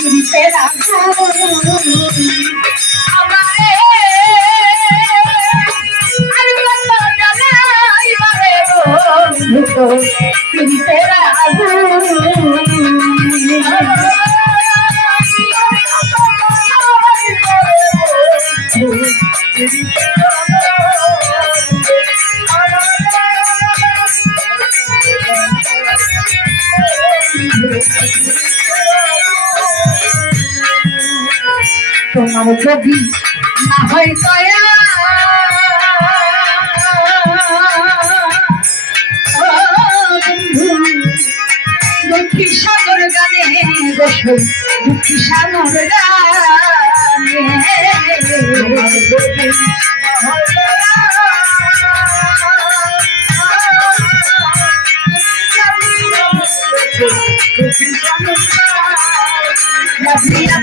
আগুন আমারে আর কত তোমার যদি না হয় দয়া। দুঃখী সাগর গানে বসো দুঃখী সাগর গানে।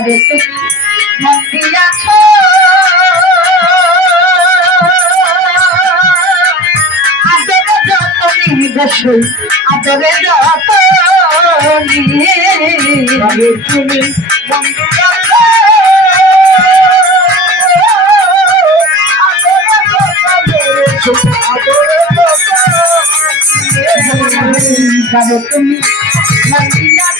আমারে তুমি মন দিয়াছ আদরে যতনি বসই আদরে যতনি তুমি মন দিয়াছ তুমি লাগিয়াছ বন্ধু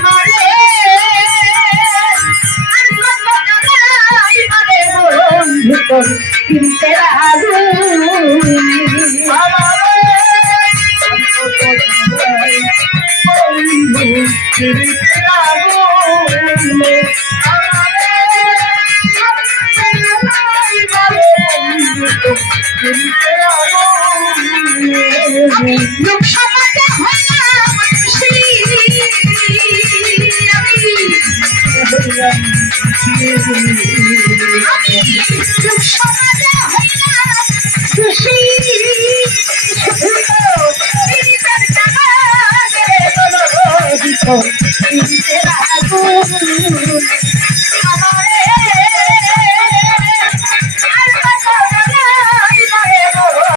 তোর চিনতে Look how Thank you. Oh.